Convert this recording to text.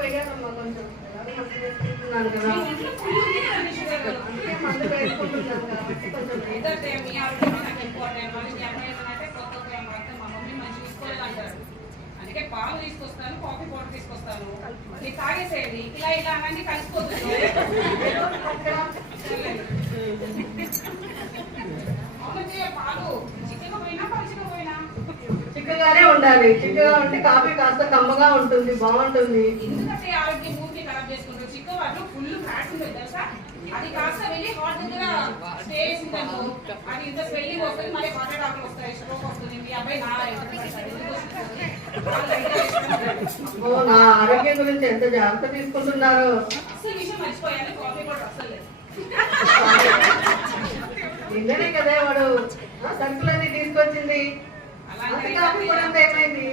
వేయాలమ్మా కొంచెం వేసుకుంటున్నాను కదా అందుకే మందు వేసుకుంటున్నాను కాబట్టి కొంచెం మీ ఆరోగ్యం నాకు ఇంపార్టెంట్. మళ్ళీ మీ అమ్మాయి ఏంటంటే కొత్త మా మమ్మీ మంచి తీసుకోలేదు అంటారు. అందుకే పాలు తీసుకొస్తాను, కాఫీ పౌడర్ తీసుకొస్తాను, ఇది తాగేసేయండి. ఇలా ఇలా అన్నీ కలిసిపోతుంది. పాలు చిక్కకపోయినా పలుచకపోయినా చిక్కగానే ఉండాలి. చిక్కగా ఉంటే కాఫీ కాస్త కమ్మగా ఉంటుంది, బాగుంటుంది. ఎందుకంటే ఆరోగ్యం పూర్తి ఖరాబ్ చేసుకుంటారు. చిక్క వాళ్ళు ఫుల్ ఫ్యాట్ ఉంటుంది తెలుసా. అది కాస్త వెళ్ళి హాట్ దగ్గర స్టే చేసిందనుకో అది ఇంత స్వెల్లింగ్ వస్తుంది, మళ్ళీ హార్ట్ అటాక్ వస్తాయి, స్ట్రోక్ వస్తుంది. మీ అబ్బాయి నా ఆరోగ్యం గురించి ఎంత జాగ్రత్త తీసుకుంటున్నారు. అసలు విషయం మర్చిపోయాను, కాఫీ కూడా అసలు లేదు. నిన్ననే కదా వాడు సరుకులన్నీ తీసుకొచ్చింది. అలాగే కాఫీ కూడా ఏమైంది?